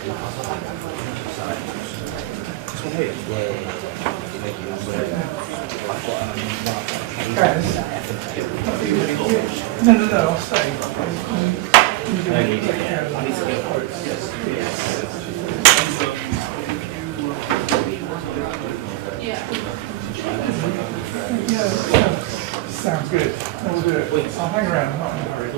No, I'll stay. Sounds good. We'll do it. I'll hang around. I'm not in a hurry.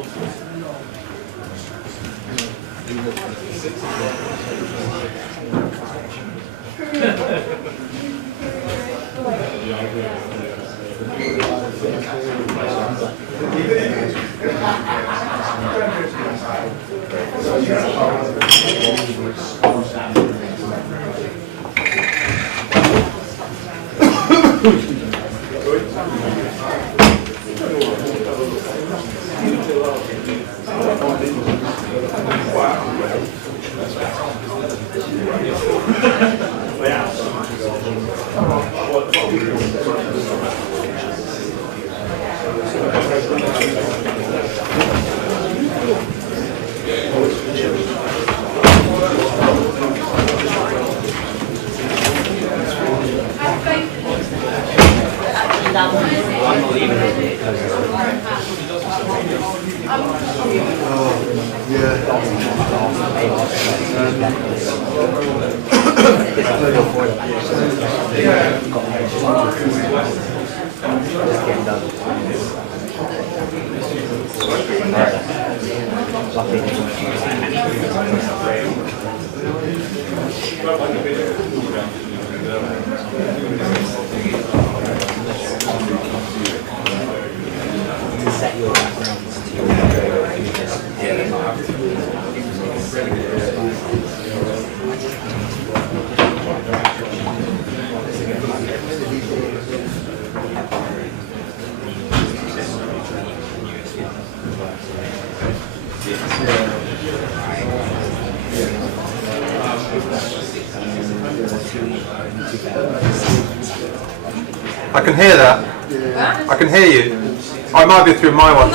I can hear that. I can hear you. I might be through my one.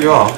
You are.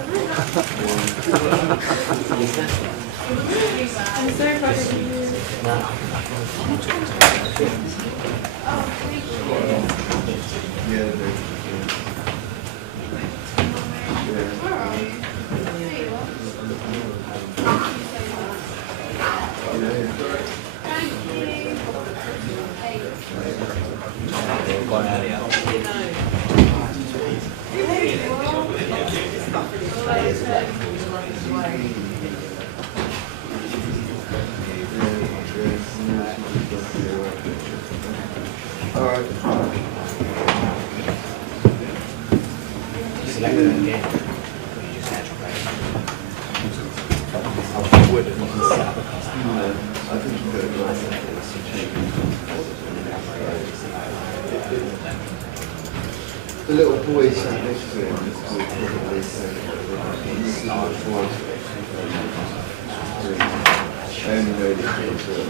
The little boy sat next to him would probably say, I only know this sort of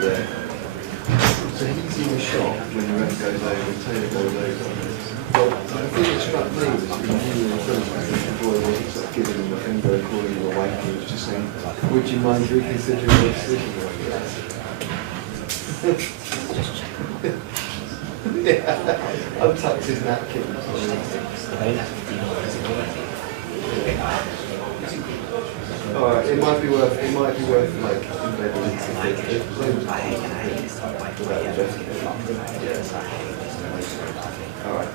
yeah. So he's in the shop when the rent goes over and Taylor goes over. But the thing that struck me was he knew in the film that the boy wasn't sort of giving him the finger and calling him a wanker. He was just saying, would you mind reconsidering your decision? Yeah, untucked his napkin. Alright, it might be worth like embedding into it. Alright.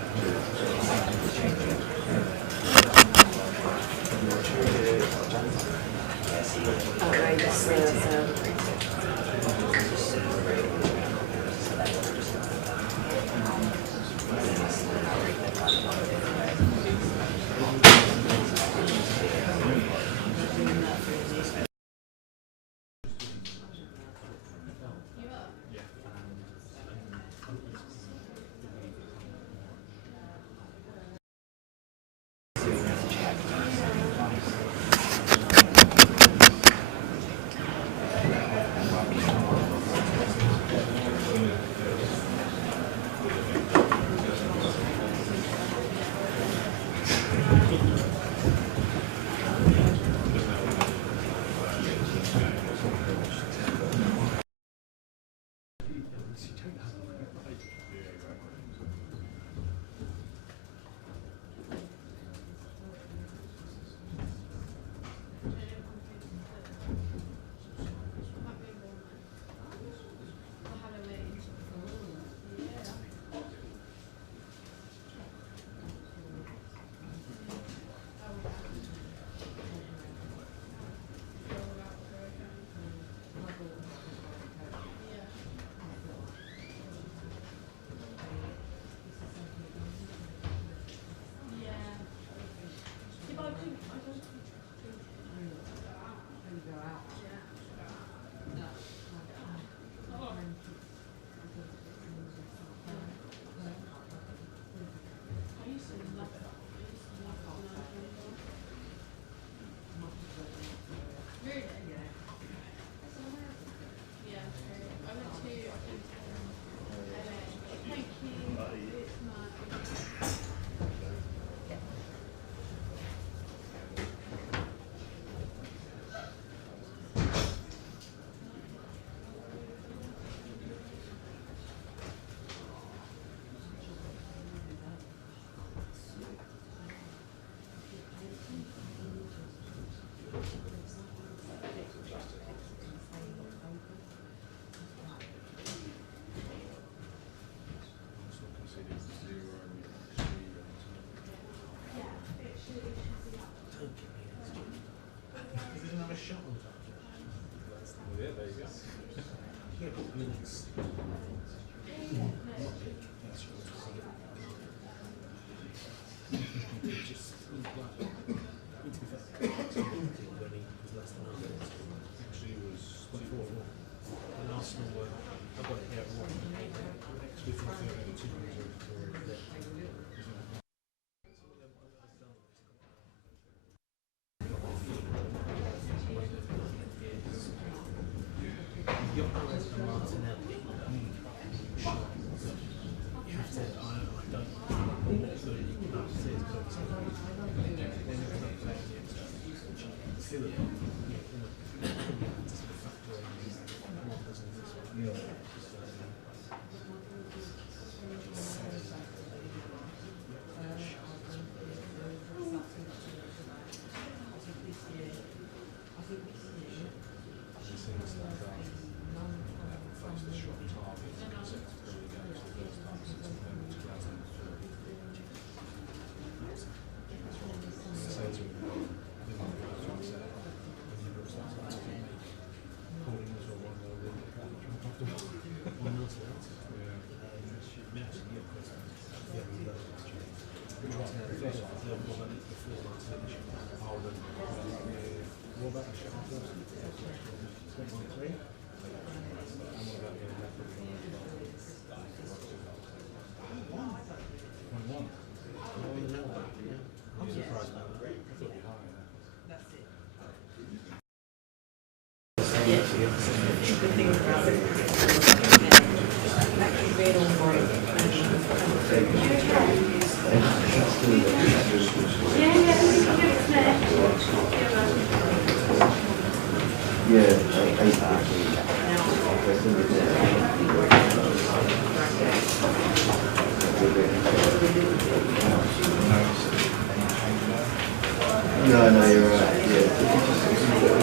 No, no, you're right. Yeah.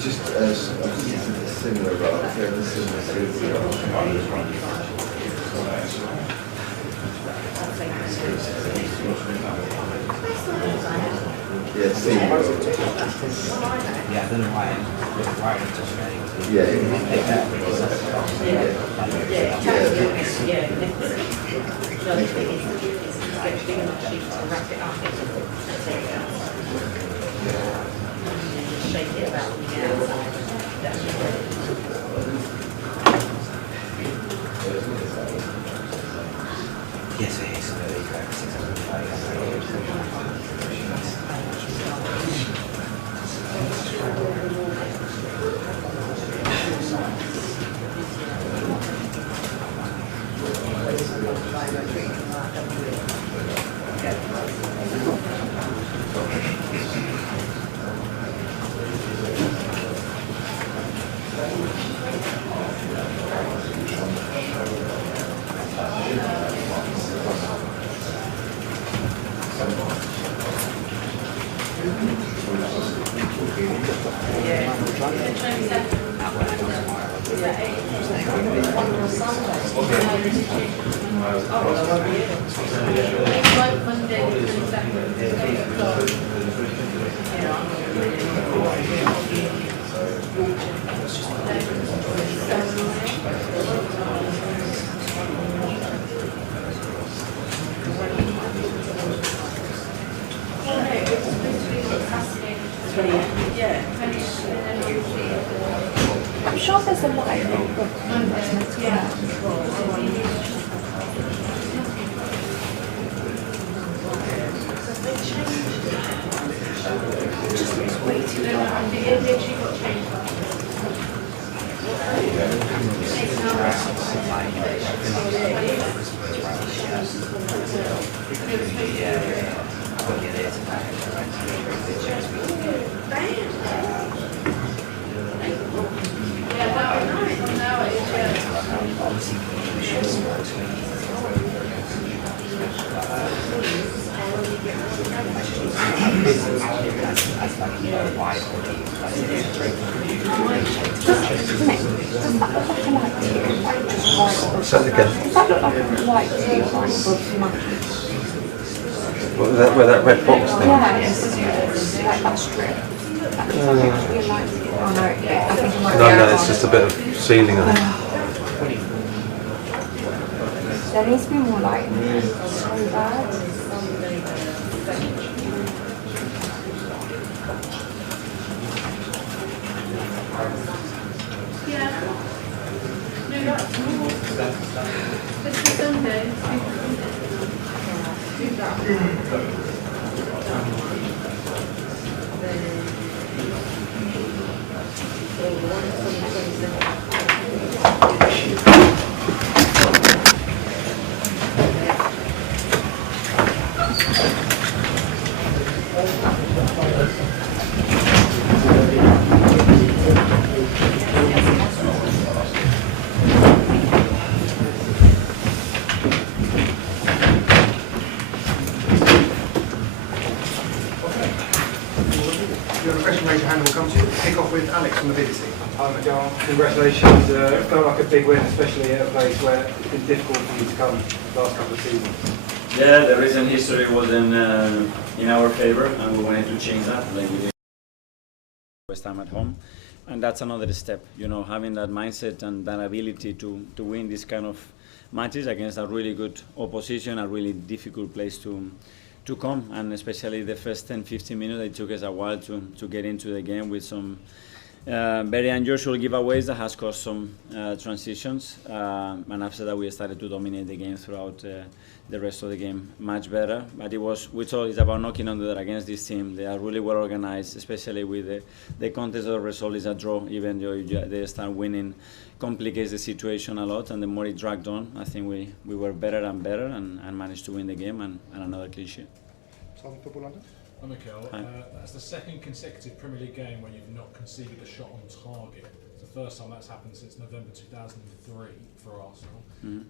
Just as similar about this is yeah, see. Yeah, I don't know why. Yes, it is. I'm sure there's a light book. Just looks way too Say it again. Does that look like a white tube? Where that red box thing? Yeah, it's like that strip. Oh no, I think it might be No, it's just a bit of ceiling on it. There needs to be more lighting. So bad. If you have a question, raise your hand and we'll come to you. Kick off with Alex from the BBC. Hi Mikel, congratulations. It felt like a big win, especially at a place where it's been difficult for you to come the last couple of seasons. Yeah, the recent history was in our favor, and we wanted to change that, like we did first time at home. And that's another step, you know, having that mindset and that ability to win this kind of matches against a really good opposition, a really difficult place to come, and especially the first 10-15 minutes, it took us a while to get into the game with some very unusual giveaways that has caused some transitions, and after that we started to dominate the game throughout the rest of the game much better. But we thought it's about knocking on the door against this team. They are really well organized, especially with the contest of the result is a draw. Even though they start winning, complicates the situation a lot, and the more it dragged on, I think we were better and better and managed to win the game and another clean sheet. Simon, Football London. Hi Mikel, that's the second consecutive Premier League game where you've not conceded a shot on target. It's the first time that's happened since November 2003 for Arsenal.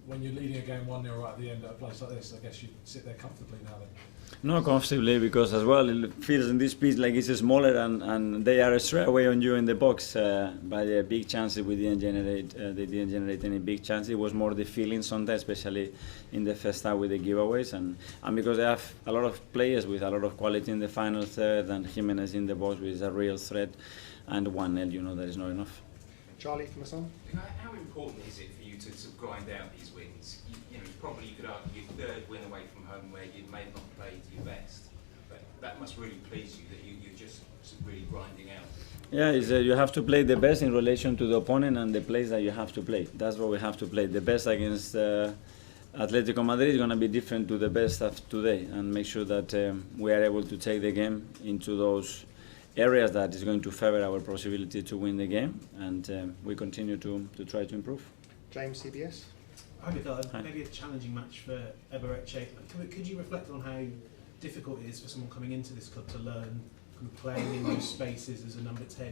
When you're leading a game 1-0 right at the end at a place like this, I guess you sit there comfortably now then. Not comfortably, because as well it feels in this pitch like it's smaller and they are straight away on you in the box. By the big chances they didn't generate any big chances. It was more the feeling sometimes, especially in the first half with the giveaways, and because they have a lot of players with a lot of quality in the final third, and Jimenez in the box with a real threat, and 1-0, that is not enough. Charlie from the Sun. How important is it for you to grind out these wins? You could argue your third win away from home where you may not play to your best, but that must really please you that you're just really grinding out. Yeah, you have to play the best in relation to the opponent and the place that you have to play. That's what we have to play. The best against Atletico Madrid is going to be different to the best of today, and make sure that we are able to take the game into those areas that is going to favor our possibility to win the game, and we continue to try to improve. James, CBS. Hi Mikel, maybe a challenging match for Ebereche. Could you reflect on how difficult it is for someone coming into this club to learn kind of playing in those spaces as a number 10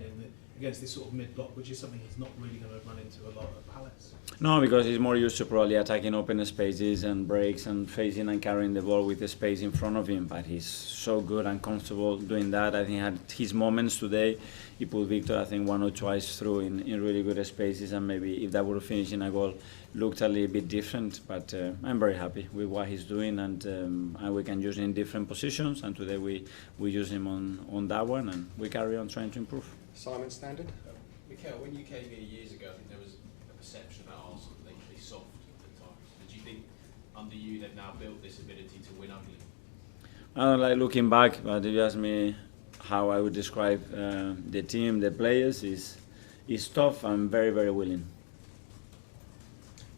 against this sort of mid-block, which is something he's not really going to run into a lot at Palace? No, because he's more used to probably attacking open spaces and breaks and facing and carrying the ball with the space in front of him, but he's so good and comfortable doing that. I think he had his moments today. He put Victor, I think, one or twice through in really good spaces, and maybe if that would have finished in a goal, looked a little bit different. But I'm very happy with what he's doing, and we can use him in different positions, and today we use him on that one, and we carry on trying to improve. Simon Standard. Mikel, when you came here years ago, I think there was a perception about Arsenal that they could be soft at times. But do you think under you they've now built this ability to win ugly? I don't like looking back, but if you ask me how I would describe the team, the players, is tough and very, very willing.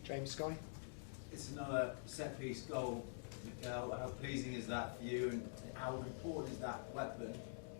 James, Sky. It's another set-piece goal, Mikel. How pleasing is that for you, and how important is that weapon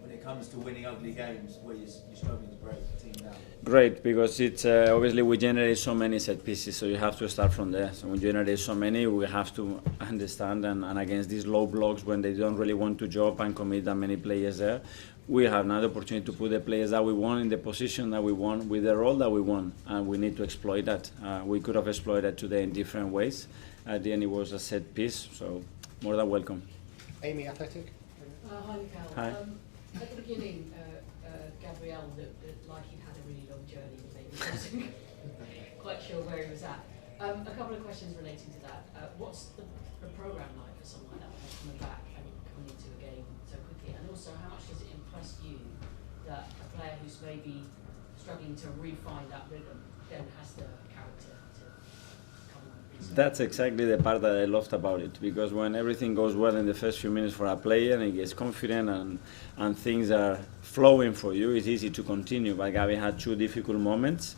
when it comes to winning ugly games where you're struggling to break the team down? Great, because it's obviously we generate so many set pieces, so you have to start from there. So when you generate so many, we have to understand, and against these low blocks when they don't really want to jump and commit that many players there, we have another opportunity to put the players that we want in the position that we want with the role that we want, and we need to exploit that. We could have exploited today in different ways. At the end, it was a set piece, so more than welcome. Amy, Athletic. Hi, Mikel. Hi. At the beginning, Gabriel looked like he'd had a really long journey, and maybe wasn't quite sure where he was at. A couple of questions relating to that. What's the programme like for someone like that, coming back and coming into a game so quickly? And also, how much does it impress you that a player who's maybe struggling to refine that rhythm then has the character to come on? That's exactly the part that I loved about it, because when everything goes well in the first few minutes for a player and he gets confident and things are flowing for you, it's easy to continue. But Gabi had two difficult moments,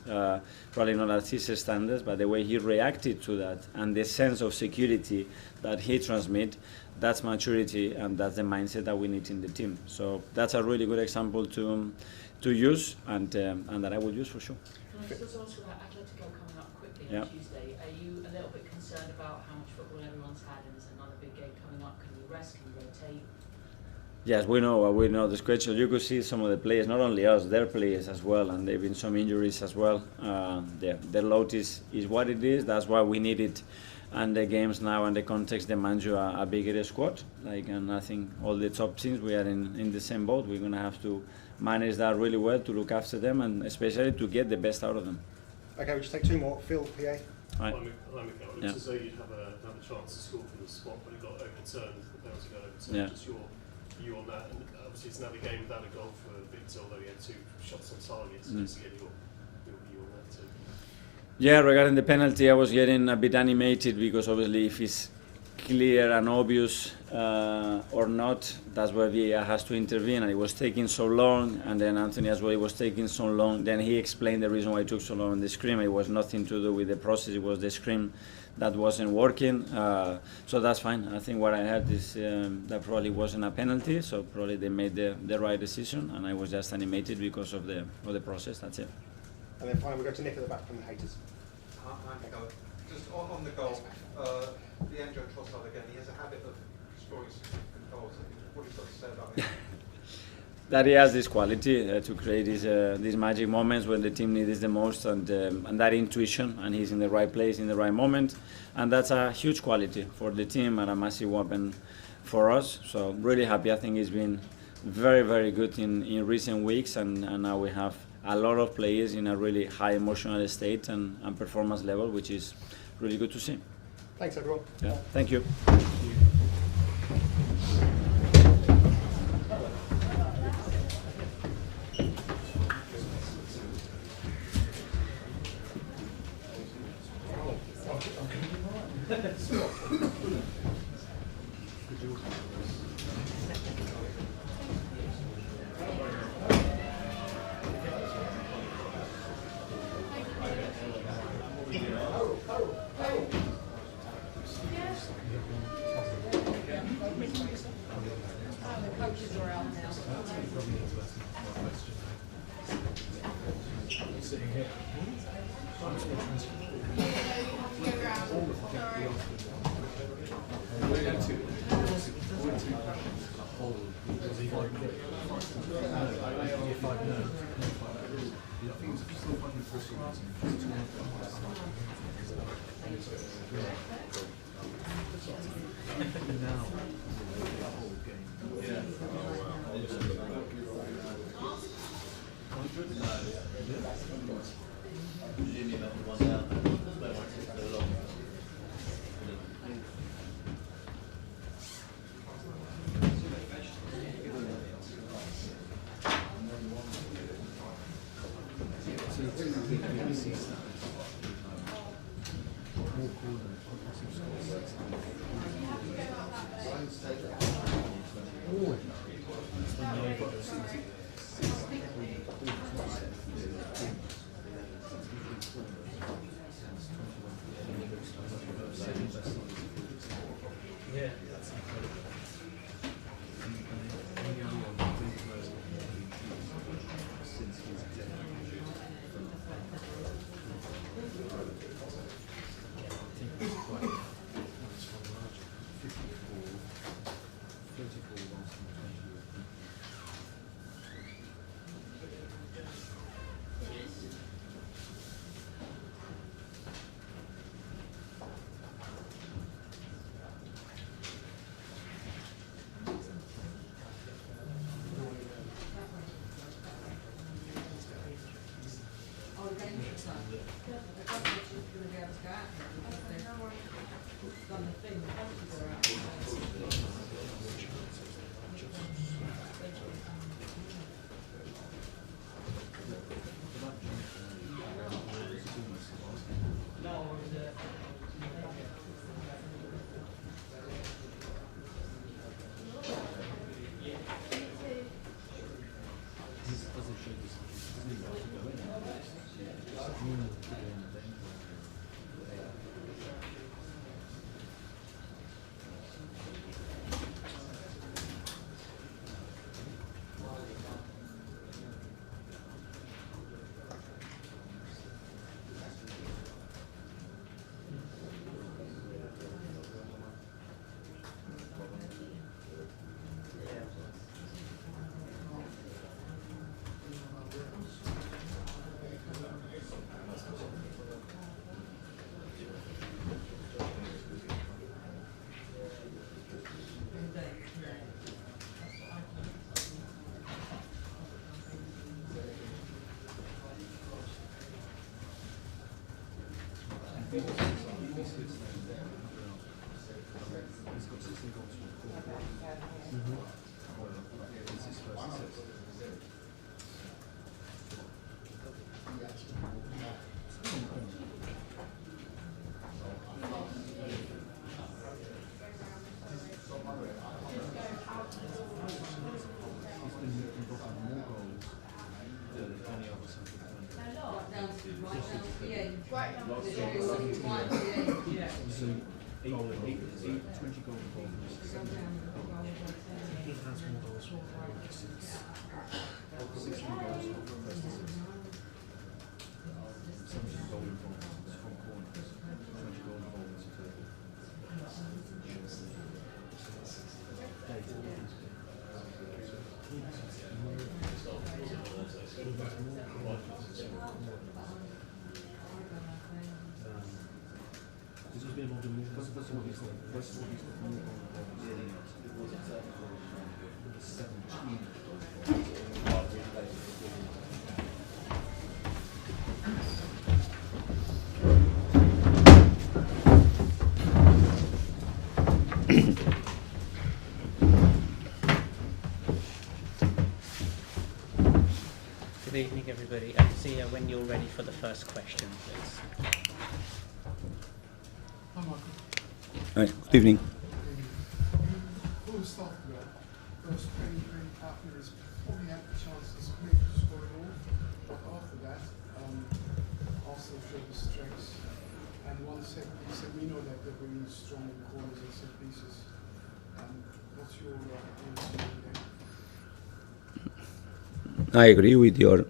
probably not at his standards, but the way he reacted to that and the sense of security that he transmits, that's maturity and that's the mindset that we need in the team. So that's a really good example to use and that I will use for sure. Can I just ask about Atletico coming up quickly on Tuesday? Are you a little bit concerned about how much football everyone's had and there's another big game coming up? Can you rest? Can you rotate? Yes, we know the schedule. You could see some of the players, not only us, their players as well, and there have been some injuries as well. Their load is what it is. That's why we need it. And the games now and the context demand you a bigger squad. And I think all the top teams, we are in the same boat. We're going to have to manage that really well to look after them and especially to get the best out of them. Okay, we'll just take two more. Phil, PA. Hi, Mikel. It looks as though you'd have a chance to score from the spot when it got overturned, the penalty got overturned. Yeah. Just your view on that, and obviously it's another game without a goal for Victor, although he had two shots on target. So just to get your view on that too. Yeah, regarding the penalty, I was getting a bit animated because obviously if it's clear and obvious or not, that's where VAR has to intervene, and it was taking so long, and then Anthony as well, it was taking so long. Then he explained the reason why it took so long on the screen. It was nothing to do with the process, it was the screen that wasn't working. So that's fine. I think what I had is that probably wasn't a penalty, so probably they made the right decision, and I was just animated because of the process, that's it. And then finally we go to Nick at the back from the haters. Hi, Mikel. Just on the goal, Leandro Trossard again, he has a habit of scoring significant goals. What have you got to say about him? That he has this quality to create these magic moments when the team needs the most, and that intuition, and he's in the right place in the right moment, and that's a huge quality for the team and a massive weapon for us. So really happy. I think he's been very, very good in recent weeks, and now we have a lot of players in a really high emotional state and performance level, which is really good to see. Thanks everyone. Yeah, thank you. Good evening, everybody. See when you're ready for the first question, please. Hi, Michael. Right. Good evening. Before we start with that, first 20 minutes, probably had the chances maybe to score a goal. But after that, Arsenal showed the strengths. And one set piece, and we know that they're really strong in corners and set pieces. What's your answer there? I agree with your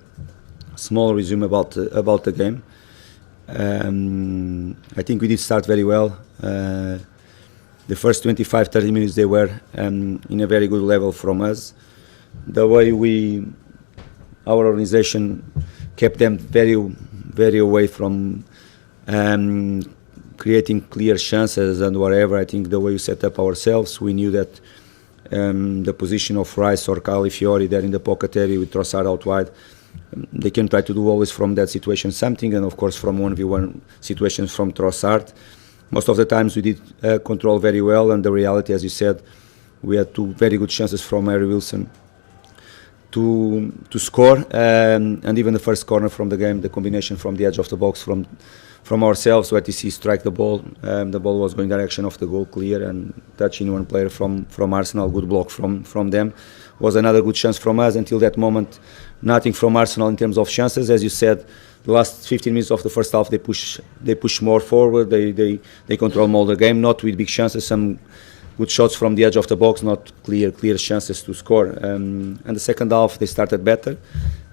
small resume about the game. I think we did start very well. The first 25-30 minutes they were in a very good level from us. The way our organization kept them very away from creating clear chances and whatever. I think the way we set up ourselves, we knew that the position of Rice or Calafiori there in the pocket area with Trossard out wide, they can try to do always from that situation something, and of course from 1v1 situations from Trossard. Most of the times we did control very well, and the reality, as you said, we had two very good chances from Harry Wilson to score, and even the first corner from the game, the combination from the edge of the box from ourselves, where TC strike the ball was going direction of the goal clear and touching one player from Arsenal, good block from them, was another good chance from us. Until that moment, nothing from Arsenal in terms of chances. As you said, the last 15 minutes of the first half, they push more forward, they control more the game, not with big chances, some good shots from the edge of the box, not clear chances to score. And the second half, they started better,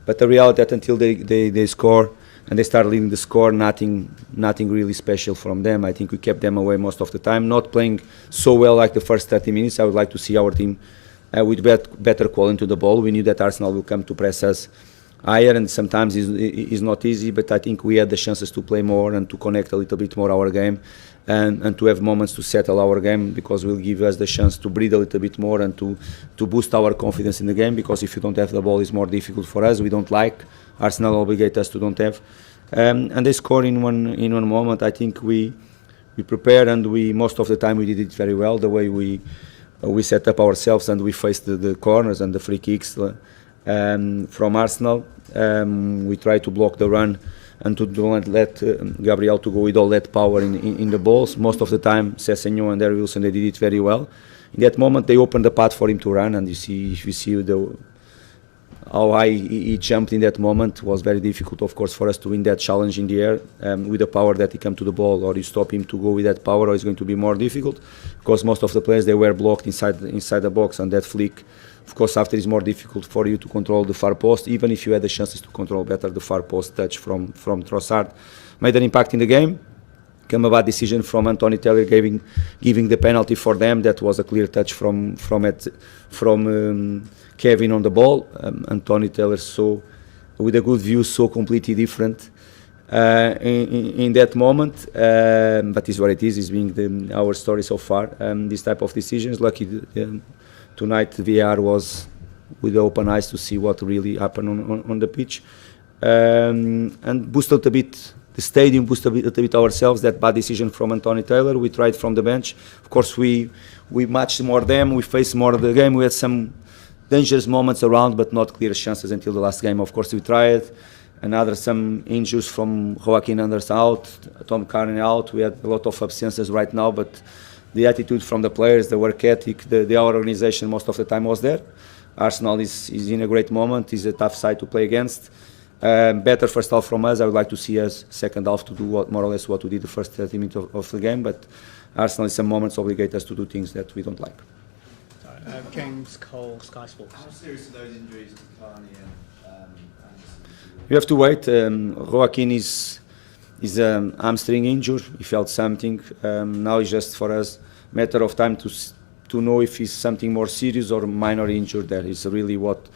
but the reality that until they score, and they start leading the score, nothing really special from them. I think we kept them away most of the time, not playing so well like the first 30 minutes. I would like to see our team with better quality to the ball. We knew that Arsenal will come to press us higher, and sometimes it's not easy, but I think we had the chances to play more and to connect a little bit more our game, and to have moments to settle our game, because will give us the chance to breathe a little bit more and to boost our confidence in the game, because if you don't have the ball, it's more difficult for us. We don't like Arsenal obligate us to don't have, and they score in one moment. I think we prepared, and most of the time we did it very well, the way we set up ourselves and we faced the corners and the free kicks from Arsenal. We try to block the run and to don't let Gabriel to go with all that power in the balls. Most of the time, Sessegnon and Harry Wilson, they did it very well. In that moment, they opened the path for him to run, and if you see how high he jumped in that moment, was very difficult, of course, for us to win that challenge in the air with the power that he came to the ball, or you stop him to go with that power, or it's going to be more difficult, because most of the players, they were blocked inside the box, and that flick, of course, after it's more difficult for you to control the far post, even if you had the chances to control better the far post touch from Trossard. Made an impact in the game. Came a bad decision from Anthony Taylor giving the penalty for them. That was a clear touch from Kevin on the ball. Anthony Taylor saw with a good view, so completely different in that moment. But it's what it is. It's being our story so far. This type of decisions, lucky tonight, the VAR was with open eyes to see what really happened on the pitch, and boosted a bit the stadium, boosted a little bit ourselves. That bad decision from Anthony Taylor. We tried from the bench. Of course, we matched more them. We faced more of the game. We had some dangerous moments around, but not clear chances until the last game. Of course, we tried. Some injuries from Joaquin Anderson out, Tom Carney out. We had a lot of absences right now, but the attitude from the players, the work ethic, our organization most of the time was there. Arsenal is in a great moment. It's a tough side to play against. better first half from us. I would like to see us second half to do more or less what we did the first 30 minutes of the game, but Arsenal in some moments obligate us to do things that we don't like. James Cole, Sky Sports. How serious are those injuries to Carney and Anderson? You have to wait. Joaquin is hamstring injury. He felt something. Now it's just for us matter of time to know if it's something more serious or minor injury. That is really what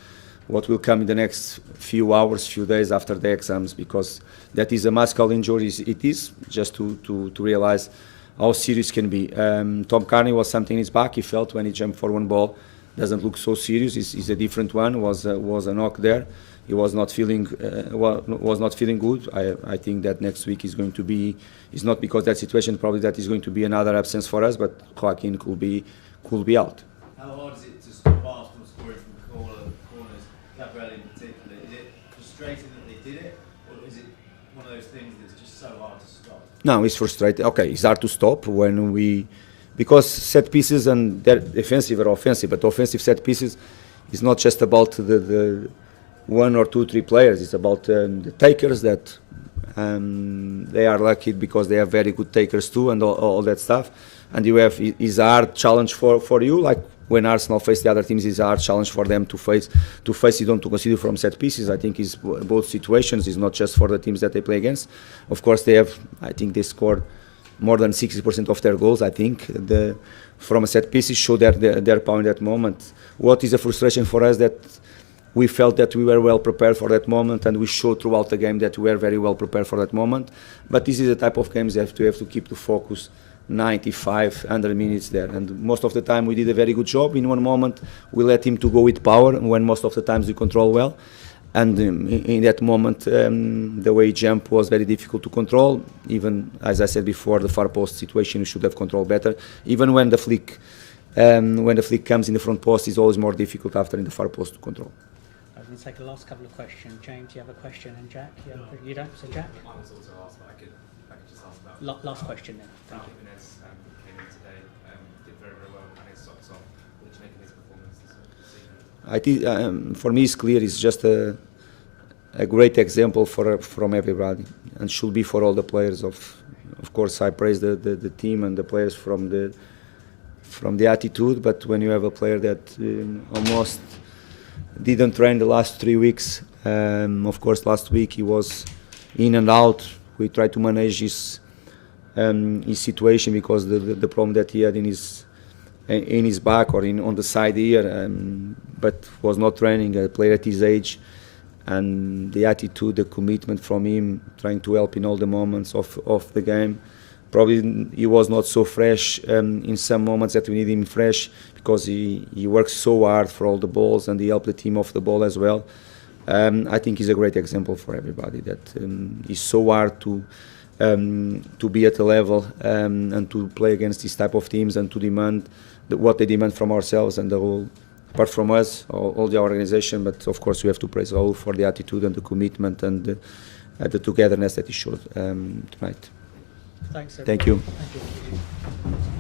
will come in the next few hours, few days after the exams, because that is a muscle injury. It is just to realize how serious can be. Tom Carney was something in his back. He felt when he jumped for one ball. Doesn't look so serious. It's a different one. Was a knock there. He was not feeling good. I think that next week is going to be. It's not because that situation. Probably that is going to be another absence for us. But Joaquin could be out. How hard is it to stop Arsenal scoring from corners? Gabriel in particular. Is it frustrating that they did it, or is it one of those things that's just so hard to stop? No, it's frustrating. Okay, it's hard to stop because set pieces and they're defensive or offensive, but offensive set pieces is not just about the 1 or 2, 3 players. It's about the takers that they are lucky because they have very good takers too, and all that stuff. And you have is a hard challenge for you, like when Arsenal face the other teams, is a hard challenge for them to face you don't to consider from set pieces. I think it's both situations. It's not just for the teams that they play against. Of course, I think they scored more than 60% of their goals. I think from a set pieces show their power in that moment. What is a frustration for us that we felt that we were well prepared for that moment, and we showed throughout the game that we were very well prepared for that moment. But this is the type of games you have to keep the focus 95, 100 minutes there. And most of the time we did a very good job. In one moment we let him to go with power, when most of the times we control well. And in that moment, the way he jumped was very difficult to control. Even, as I said before, the far post situation we should have controlled better. Even when the flick comes in the front post, it's always more difficult after in the far post to control. I'm going to take the last couple of questions. James, you have a question, and Jack, you don't? So Jack? I was also asked, but I could just ask about... Last question then. Thank you. Jimenez came in today, did very, very well, and his socks off. What did you make of his performance this season? I think, for me, it's clear. It's just a great example from everybody, and should be for all the players. Of course, I praise the team and the players from the attitude. But when you have a player that almost didn't train the last 3 weeks, of course, last week he was in and out. We tried to manage his situation because the problem that he had in his back or on the side here, but was not training. A player at his age, and the attitude, the commitment from him, trying to help in all the moments of the game. Probably he was not so fresh in some moments that we need him fresh, because he works so hard for all the balls, and he helped the team off the ball as well. I think he's a great example for everybody, that it's so hard to be at a level and to play against this type of teams, and to demand what they demand from ourselves and the whole, apart from us, all the organization. But of course we have to praise Raul for the attitude and the commitment and the togetherness that he showed tonight. Thanks, Thank you. Thank you.